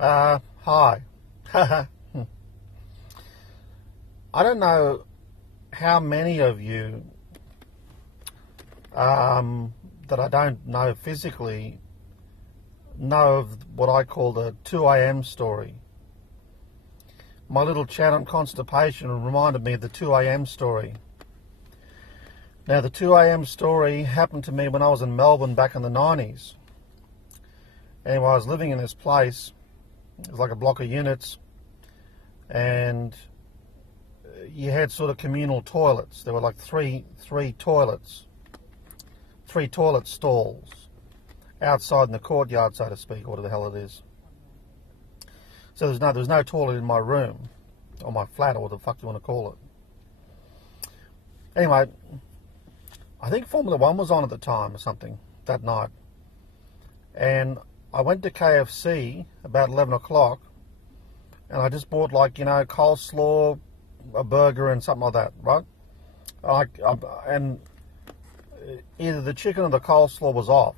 Hi. I don't know how many of you that I don't know physically know of what I call the 2am story. My little chat on constipation reminded me of the 2am story. Now, the 2am story happened to me when I was in Melbourne back in the 90s. Anyway, I was living in this place. It was like a block of units, and you had sort of communal toilets. There were like three toilets, three toilet stalls outside in the courtyard, so to speak, or whatever the hell it is. So there was no toilet in my room, or my flat, or what the fuck you want to call it. Anyway, I think Formula One was on at the time or something that night, and I went to KFC about 11 o'clock, and I just bought coleslaw, a burger, and something like that, right? And either the chicken or the coleslaw was off,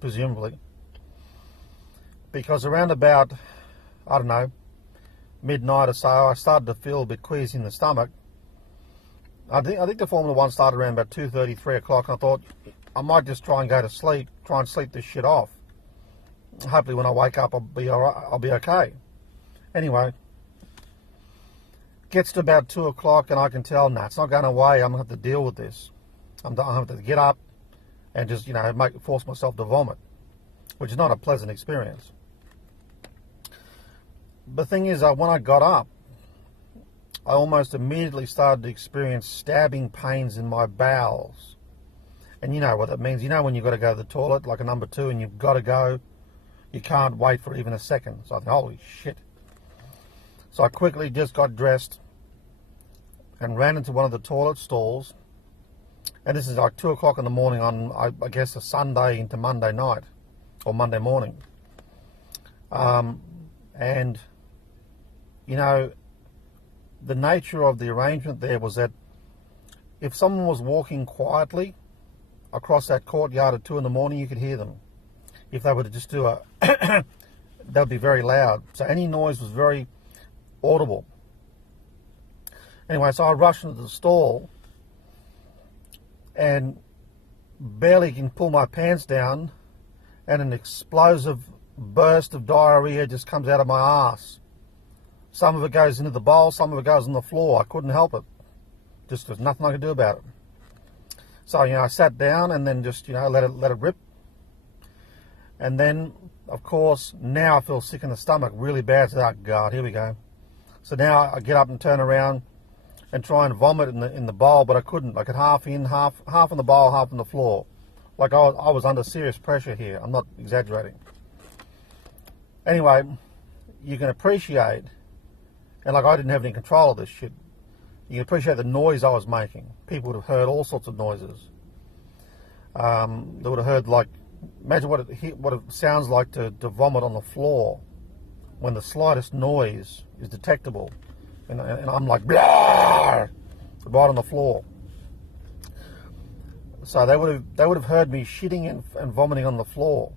presumably, because around about, I don't know, midnight or so, I started to feel a bit queasy in the stomach. I think the Formula One started around about 2:30, 3 o'clock, and I thought I might just try and go to sleep, try and sleep this shit off. Hopefully when I wake up I'll be alright, I'll be okay. Anyway, gets to about 2 o'clock and I can tell, it's not going away, I'm going to have to deal with this. I'm going to have to get up and just, force myself to vomit, which is not a pleasant experience. The thing is, when I got up, I almost immediately started to experience stabbing pains in my bowels. And you know what that means. You know when you've got to go to the toilet, like a number two, and you've got to go, you can't wait for even a second. So I thought, holy shit. So I quickly just got dressed and ran into one of the toilet stalls. And this is like 2 o'clock in the morning on, I guess, a Sunday into Monday night, or Monday morning. And, the nature of the arrangement there was that if someone was walking quietly across that courtyard at 2 in the morning, you could hear them. If they were to just do that would be very loud. So any noise was very audible. Anyway, so I rushed into the stall and barely can pull my pants down, and an explosive burst of diarrhea just comes out of my ass. Some of it goes into the bowl, some of it goes on the floor. I couldn't help it. Just there's nothing I could do about it. So, I sat down and then just, let it rip. And then, of course, now I feel sick in the stomach, really bad. So, oh God, here we go. So now I get up and turn around and try and vomit in the bowl, but I couldn't. I could half in the bowl, half on the floor. Like I was under serious pressure here. I'm not exaggerating. Anyway, you can appreciate, and like I didn't have any control of this shit, you can appreciate the noise I was making. People would have heard all sorts of noises. They would have heard, imagine what it sounds like to vomit on the floor when the slightest noise is detectable. And I'm like, blah, right on the floor. So they would have heard me shitting and vomiting on the floor.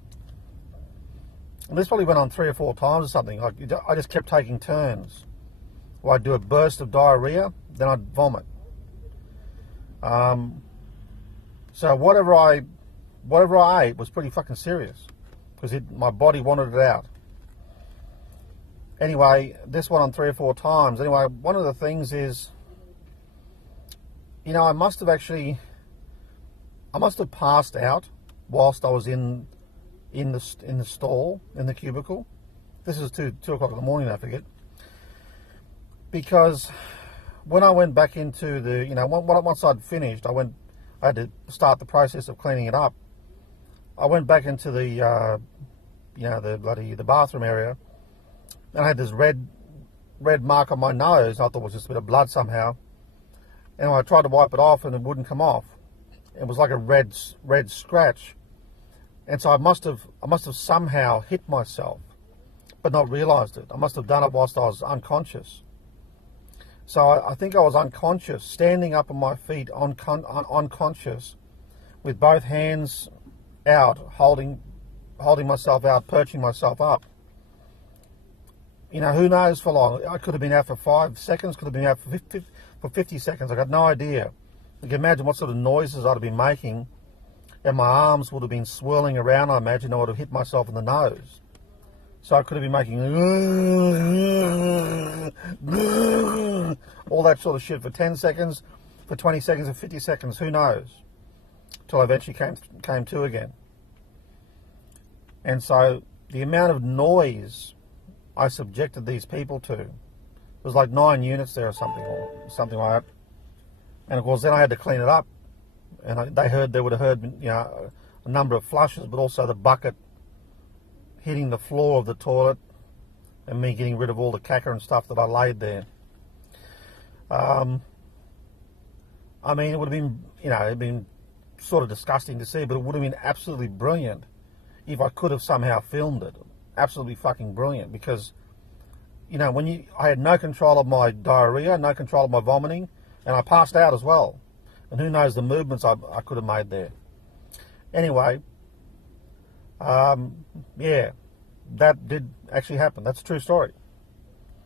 And this probably went on 3 or 4 times or something. I just kept taking turns. Well, I'd do a burst of diarrhea, then I'd vomit. So whatever I ate was pretty fucking serious, because my body wanted it out. Anyway, this went on 3 or 4 times. Anyway, one of the things is, I must have passed out whilst I was in the stall, in the cubicle. This is 2 o'clock in the morning, I forget. Because when I went back into the, once I'd finished, I had to start the process of cleaning it up. I went back into the, the bathroom area, and I had this red mark on my nose. I thought it was just a bit of blood somehow. And I tried to wipe it off, and it wouldn't come off. It was like a red scratch. And so I must have somehow hit myself, but not realised it. I must have done it whilst I was unconscious. So I think I was unconscious, standing up on my feet, unconscious, with both hands out, holding myself out, perching myself up. You know, who knows for long. I could have been out for 5 seconds, could have been out for 50 seconds. I got no idea. You can imagine what sort of noises I'd have been making, and my arms would have been swirling around. I imagine I would have hit myself in the nose. So I could have been making all that sort of shit for 10 seconds, for 20 seconds, for 50 seconds, who knows? Till I eventually came to again. And so the amount of noise I subjected these people to was like 9 units there or something like that. And of course then I had to clean it up, and they would have heard, you know, a number of flushes, but also the bucket hitting the floor of the toilet and me getting rid of all the caca and stuff that I laid there. I mean, it would have been, you know, it'd been sort of disgusting to see, but it would have been absolutely brilliant if I could have somehow filmed it. Absolutely fucking brilliant, because, you know, I had no control of my diarrhea, no control of my vomiting, and I passed out as well. And who knows the movements I could have made there. Anyway, yeah, that did actually happen. That's a true story.